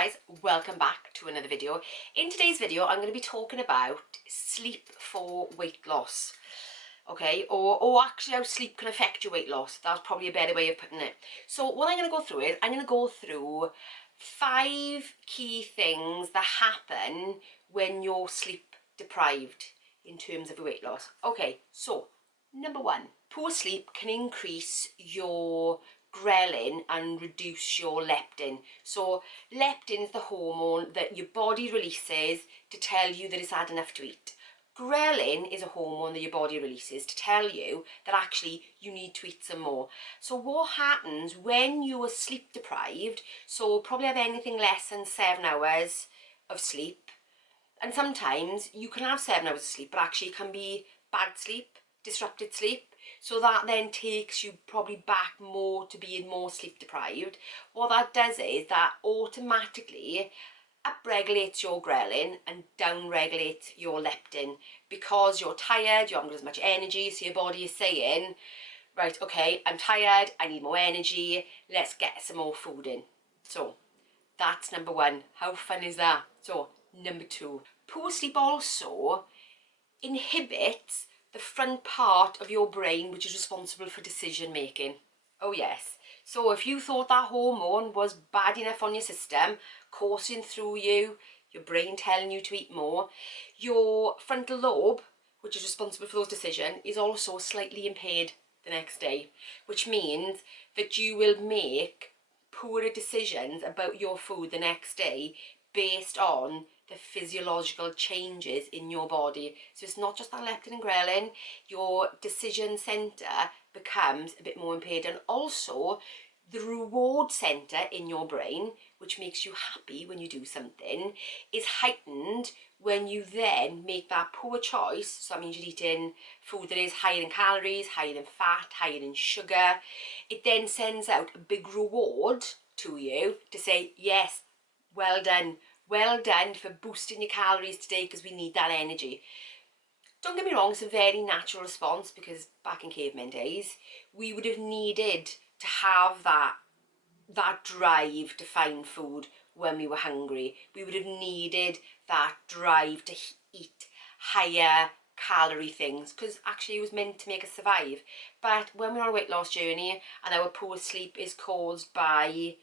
guys, welcome back to another video. In today's video I'm going to be talking about sleep for weight loss, okay, or actually how sleep can affect your weight loss. That's probably a better way of putting it. So what I'm going to go through is I'm going to go through 5 key things that happen when you're sleep deprived in terms of your weight loss. Okay, so number 1, poor sleep can increase your ghrelin and reduce your leptin. So leptin is the hormone that your body releases to tell you that it's had enough to eat. Ghrelin is a hormone that your body releases to tell you that actually you need to eat some more. So what happens when you are sleep deprived, so probably have anything less than 7 hours of sleep, and sometimes you can have 7 hours of sleep but actually it can be bad sleep, disrupted sleep. So that then takes you probably back more to being more sleep deprived. What that does is that automatically upregulates your ghrelin and downregulates your leptin because you're tired, you haven't got as much energy, so your body is saying, right, okay, I'm tired, I need more energy, let's get some more food in. So that's number 1. How fun is that? So number 2, poor sleep also inhibits the front part of your brain which is responsible for decision making. Oh yes. So if you thought that hormone was bad enough on your system, coursing through you, your brain telling you to eat more, your frontal lobe, which is responsible for those decisions, is also slightly impaired the next day, which means that you will make poorer decisions about your food the next day based on the physiological changes in your body. So it's not just that leptin and ghrelin, your decision centre becomes a bit more impaired, and also the reward centre in your brain, which makes you happy when you do something, is heightened when you then make that poor choice. So that means you're eating food that is higher in calories, higher in fat, higher in sugar. It then sends out a big reward to you to say, yes, well done for boosting your calories today because we need that energy. Don't get me wrong, it's a very natural response because back in caveman days we would have needed to have that drive to find food when we were hungry. We would have needed that drive to eat higher calorie things because actually it was meant to make us survive. But when we're on a weight loss journey and our poor sleep is caused by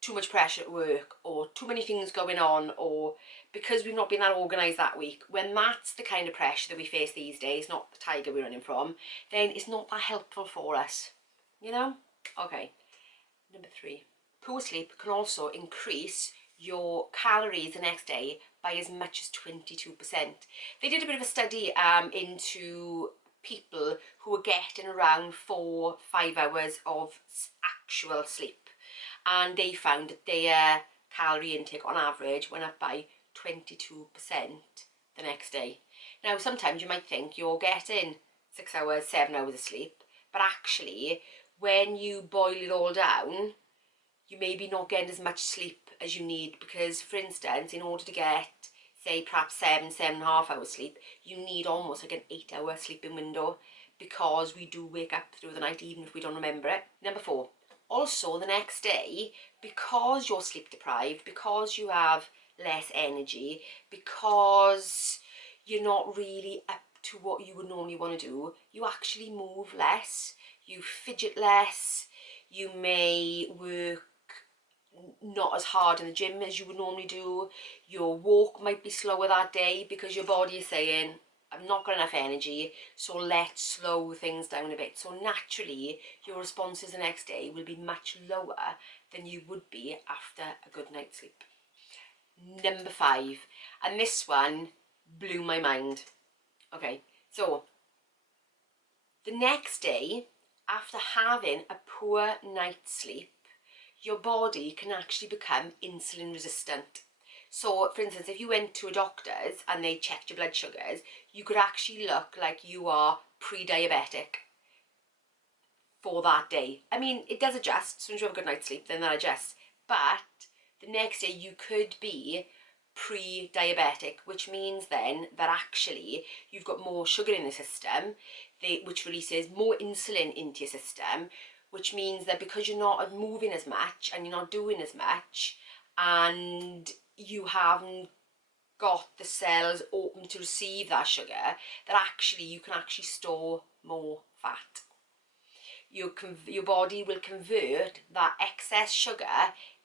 too much pressure at work or too many things going on, or because we've not been that organised that week, when that's the kind of pressure that we face these days, not the tiger we're running from, then it's not that helpful for us, you know? Okay, number 3. Poor sleep can also increase your calories the next day by as much as 22%. They did a bit of a study into people who were getting around 4-5 hours of actual sleep, and they found that their calorie intake on average went up by 22% the next day. Now sometimes you might think you're getting 6 hours, 7 hours of sleep, but actually when you boil it all down, you may be not getting as much sleep as you need, because for instance, in order to get say perhaps 7.5 hours sleep, you need almost like an 8-hour sleeping window, because we do wake up through the night even if we don't remember it. Number 4, also the next day, because you're sleep deprived, because you have less energy, because you're not really up to what you would normally want to do, you actually move less, you fidget less, you may work not as hard in the gym as you would normally do, your walk might be slower that day because your body is saying, I've not got enough energy, so let's slow things down a bit. So naturally, your responses the next day will be much lower than you would be after a good night's sleep. Number 5, and this one blew my mind. Okay, so the next day, after having a poor night's sleep, your body can actually become insulin resistant. So, for instance, if you went to a doctor's and they checked your blood sugars, you could actually look like you are pre-diabetic for that day. I mean, it does adjust. As soon as you have a good night's sleep, then that adjusts. But the next day you could be pre-diabetic, which means then that actually you've got more sugar in the system, which releases more insulin into your system, which means that because you're not moving as much and you're not doing as much, and you haven't got the cells open to receive that sugar, that actually you can actually store more fat. Your body will convert that excess sugar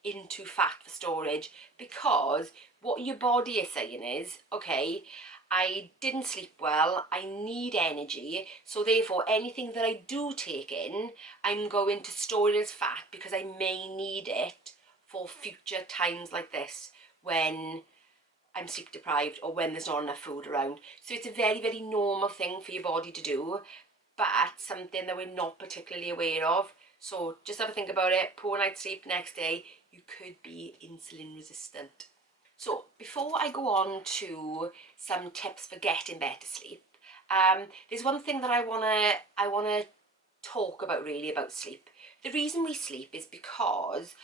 into fat for storage, because what your body is saying is, okay, I didn't sleep well, I need energy, so therefore anything that I do take in, I'm going to store it as fat because I may need it for future times like this when I'm sleep deprived or when there's not enough food around. So it's a very, very normal thing for your body to do, but something that we're not particularly aware of. So just have a think about it. Poor night's sleep, next day you could be insulin resistant. So before I go on to some tips for getting better sleep, there's one thing that I wanna talk about really about sleep. The reason we sleep is because,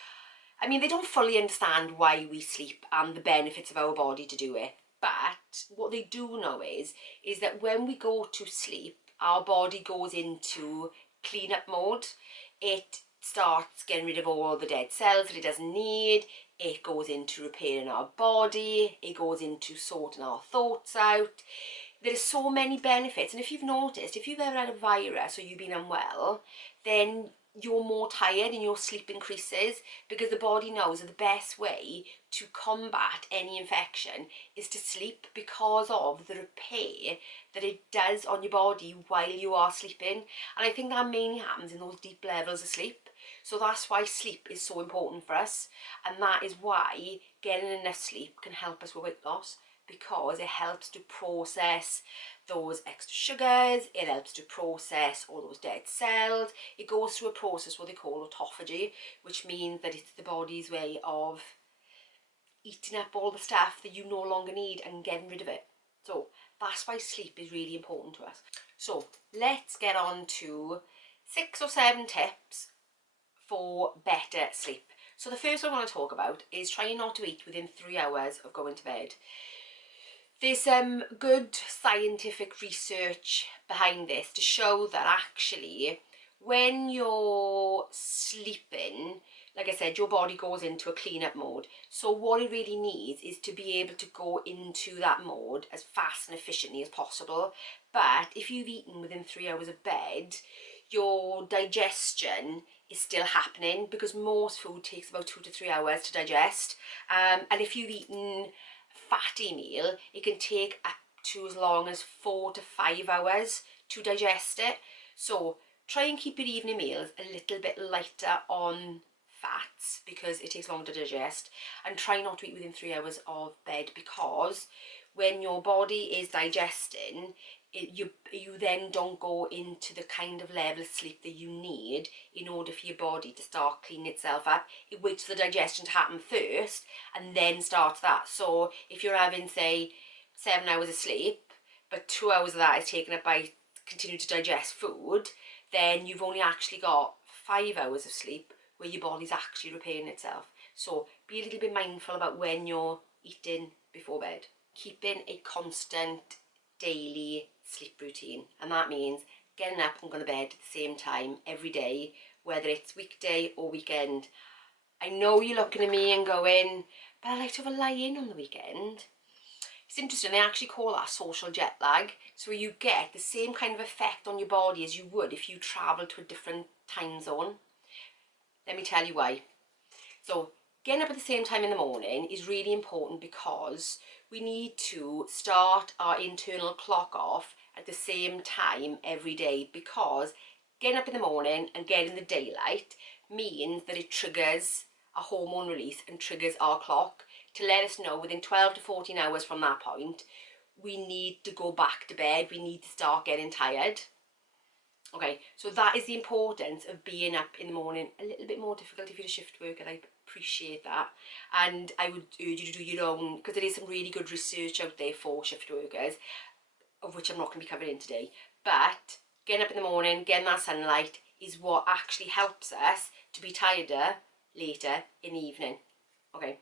I mean, they don't fully understand why we sleep and the benefits of our body to do it. But what they do know is that when we go to sleep, our body goes into cleanup mode. It starts getting rid of all the dead cells that it doesn't need. It goes into repairing our body. It goes into sorting our thoughts out. There's so many benefits, and if you've noticed, if you've ever had a virus or you've been unwell, then you're more tired and your sleep increases, because the body knows that the best way to combat any infection is to sleep, because of the repair that it does on your body while you are sleeping. And I think that mainly happens in those deep levels of sleep. So that's why sleep is so important for us, and that is why getting enough sleep can help us with weight loss, because it helps to process those extra sugars, it helps to process all those dead cells. It goes through a process what they call autophagy, which means that it's the body's way of eating up all the stuff that you no longer need and getting rid of it. So that's why sleep is really important to us. So let's get on to 6 or 7 tips for better sleep. So the first one I want to talk about is trying not to eat within 3 hours of going to bed. There's some good scientific research behind this to show that actually when you're sleeping, like I said, your body goes into a cleanup mode. So what it really needs is to be able to go into that mode as fast and efficiently as possible. But if you've eaten within 3 hours of bed, your digestion is still happening, because most food takes about 2 to 3 hours to digest. And if you've eaten fatty meal, it can take up to as long as 4 to 5 hours to digest it. So try and keep your evening meals a little bit lighter on fats, because it takes longer to digest, and try not to eat within 3 hours of bed, because when your body is digesting, you then don't go into the kind of level of sleep that you need in order for your body to start cleaning itself up. It waits for the digestion to happen first and then starts that. So if you're having, say, 7 hours of sleep, but 2 hours of that is taken up by continuing to digest food, then you've only actually got 5 hours of sleep where your body's actually repairing itself. So be a little bit mindful about when you're eating before bed. Keeping a constant daily sleep routine, and that means getting up and going to bed at the same time every day, whether it's weekday or weekend. I know you're looking at me and going, but I like to have a lie-in on the weekend. It's interesting, they actually call that social jet lag. So you get the same kind of effect on your body as you would if you travel to a different time zone. Let me tell you why. So getting up at the same time in the morning is really important, because we need to start our internal clock off at the same time every day, because getting up in the morning and getting the daylight means that it triggers a hormone release and triggers our clock to let us know within 12 to 14 hours from that point we need to go back to bed, we need to start getting tired. Okay, so that is the importance of being up in the morning. A little bit more difficult if you're a shift worker, I appreciate that. And I would urge you to do your own, because there is some really good research out there for shift workers, of which I'm not going to be covering today. But getting up in the morning, getting that sunlight is what actually helps us to be tireder later in the evening. Okay.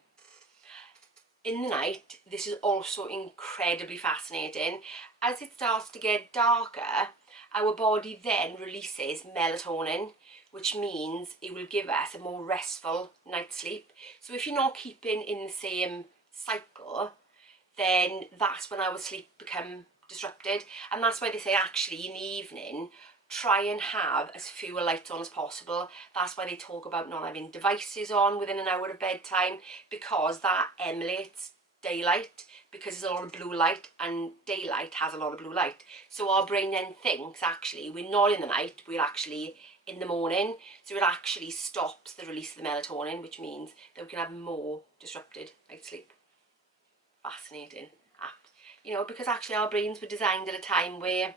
In the night, this is also incredibly fascinating. As it starts to get darker, our body then releases melatonin, which means it will give us a more restful night's sleep. So if you're not keeping in the same cycle, then that's when our sleep become disrupted. And that's why they say actually in the evening, try and have as fewer lights on as possible. That's why they talk about not having devices on within an hour of bedtime, because that emulates daylight, because there's a lot of blue light and daylight has a lot of blue light. So our brain then thinks actually we're not in the night, we're actually in the morning. So it actually stops the release of the melatonin, which means that we can have more disrupted night sleep. Fascinating. You know, because actually our brains were designed at a time where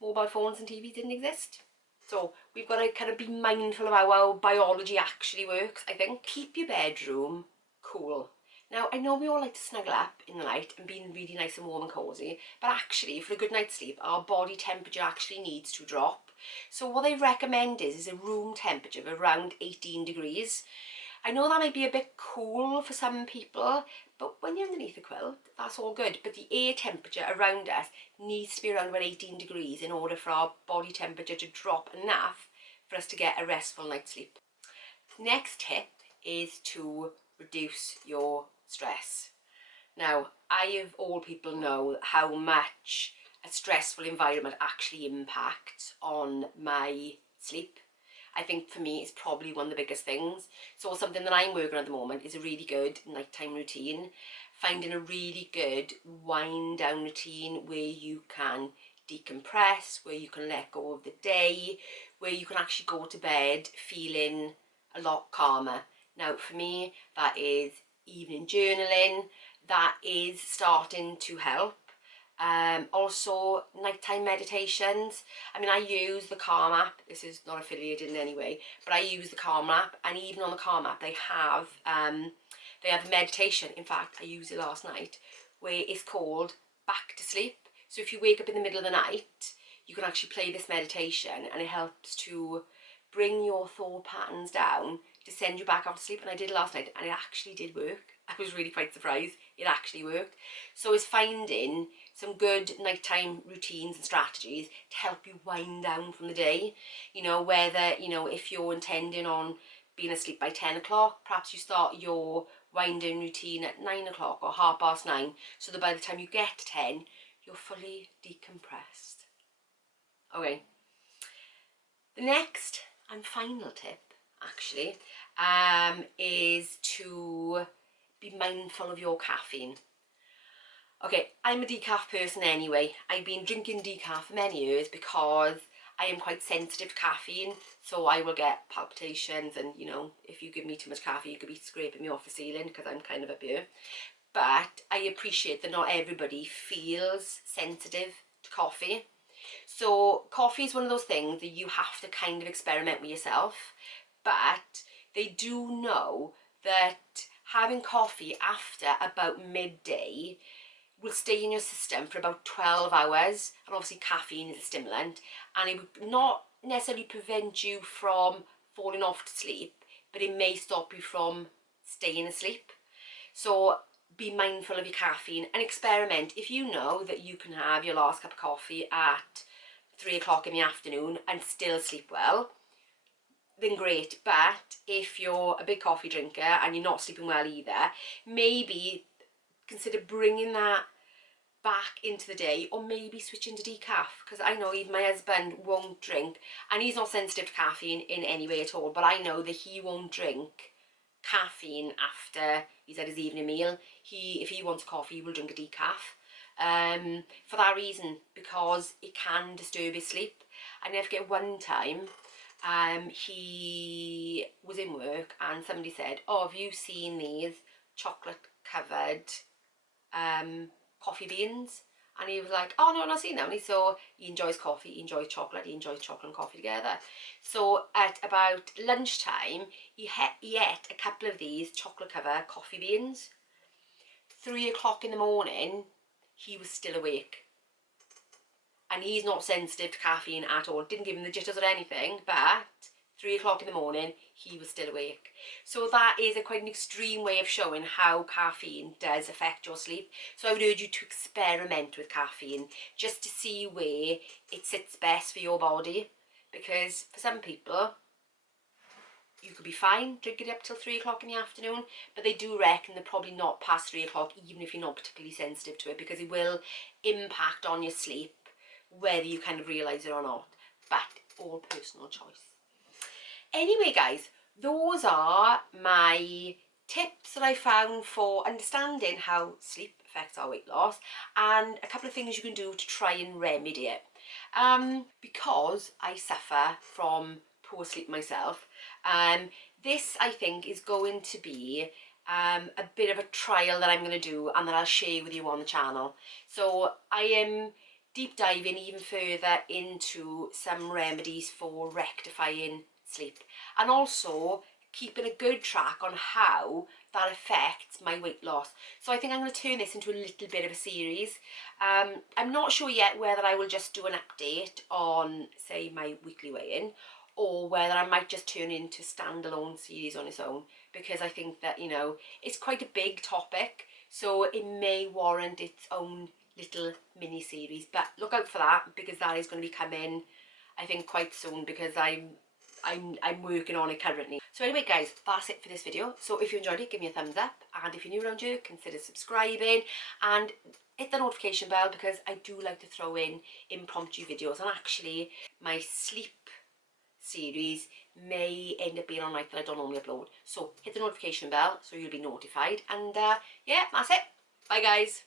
mobile phones and TV didn't exist. So we've got to kind of be mindful of how our biology actually works, I think. Keep your bedroom cool. Now, I know we all like to snuggle up in the night and be really nice and warm and cosy, but actually, for a good night's sleep, our body temperature actually needs to drop. So what they recommend is a room temperature of around 18 degrees. I know that might be a bit cool for some people, but when you're underneath a quilt, that's all good. But the air temperature around us needs to be around about 18 degrees in order for our body temperature to drop enough for us to get a restful night's sleep. Next tip is to reduce your stress. Now, I of all people know how much a stressful environment actually impacts on my sleep. I think for me it's probably one of the biggest things. So something that I'm working on at the moment is a really good nighttime routine. Finding a really good wind down routine where you can decompress, where you can let go of the day, where you can actually go to bed feeling a lot calmer. Now for me that is evening journaling, that is starting to help. Also nighttime meditations. I mean, I use the Calm app. This is not affiliated in any way, but I use the Calm app, and even on the Calm app they have a meditation. In fact, I used it last night, where it's called Back to Sleep. So if you wake up in the middle of the night, you can actually play this meditation, and it helps to bring your thought patterns down to send you back off to sleep. And I did it last night, and it actually did work. I was really quite surprised it actually worked. So it's finding some good nighttime routines and strategies to help you wind down from the day. You know, whether, you know, if you're intending on being asleep by 10 o'clock, perhaps you start your wind down routine at 9 o'clock or 9:30, so that by the time you get to 10, you're fully decompressed. Okay. The next and final tip, actually, is to be mindful of your caffeine. Okay, I'm a decaf person anyway. I've been drinking decaf for many years because I am quite sensitive to caffeine, so I will get palpitations, and you know, if you give me too much caffeine, you could be scraping me off the ceiling because I'm kind of up here. But I appreciate that not everybody feels sensitive to coffee. So coffee is one of those things that you have to kind of experiment with yourself, but they do know that having coffee after about midday will stay in your system for about 12 hours, and obviously caffeine is a stimulant, and it would not necessarily prevent you from falling off to sleep, but it may stop you from staying asleep. So be mindful of your caffeine and experiment. If you know that you can have your last cup of coffee at 3 o'clock in the afternoon and still sleep well, then great. But if you're a big coffee drinker and you're not sleeping well either, maybe consider bringing that back into the day, or maybe switching to decaf, because I know even my husband won't drink, and he's not sensitive to caffeine in any way at all, but I know that he won't drink caffeine after he's had his evening meal. If he wants coffee, he will drink a decaf, for that reason, because it can disturb his sleep. I never forget one time, he was in work and somebody said, "Oh, have you seen these chocolate covered coffee beans?" And he was like, "Oh no, I've not seen them." And so he enjoys coffee, he enjoys chocolate, he enjoys chocolate and coffee together. So at about lunchtime, he ate a couple of these chocolate covered coffee beans. 3 o'clock in the morning, he was still awake. And he's not sensitive to caffeine at all. Didn't give him the jitters or anything, but 3 o'clock in the morning, he was still awake. So that is quite an extreme way of showing how caffeine does affect your sleep. So I would urge you to experiment with caffeine just to see where it sits best for your body. Because for some people, you could be fine drinking it up till 3 o'clock in the afternoon, but they do reckon they're probably not past 3 o'clock, even if you're not particularly sensitive to it, because it will impact on your sleep, whether you kind of realise it or not, but all personal choice. Anyway, guys, those are my tips that I found for understanding how sleep affects our weight loss, and a couple of things you can do to try and remedy it. Because I suffer from poor sleep myself, this I think is going to be a bit of a trial that I'm going to do and that I'll share with you on the channel. So I am deep diving even further into some remedies for rectifying sleep, and also keeping a good track on how that affects my weight loss. So I think I'm going to turn this into a little bit of a series. I'm not sure yet whether I will just do an update on, say, my weekly weigh-in, or whether I might just turn into a standalone series on its own, because I think that, you know, it's quite a big topic, so it may warrant its own little mini series. But look out for that, because that is going to be coming, I think, quite soon, because I'm working on it currently. So anyway, guys, that's it for this video. So if you enjoyed it, give me a thumbs up, and if you're new around here, consider subscribing and hit the notification bell, because I do like to throw in impromptu videos, and actually my sleep series may end up being on a night that I don't normally upload. So hit the notification bell so you'll be notified, and yeah, that's it. Bye, guys.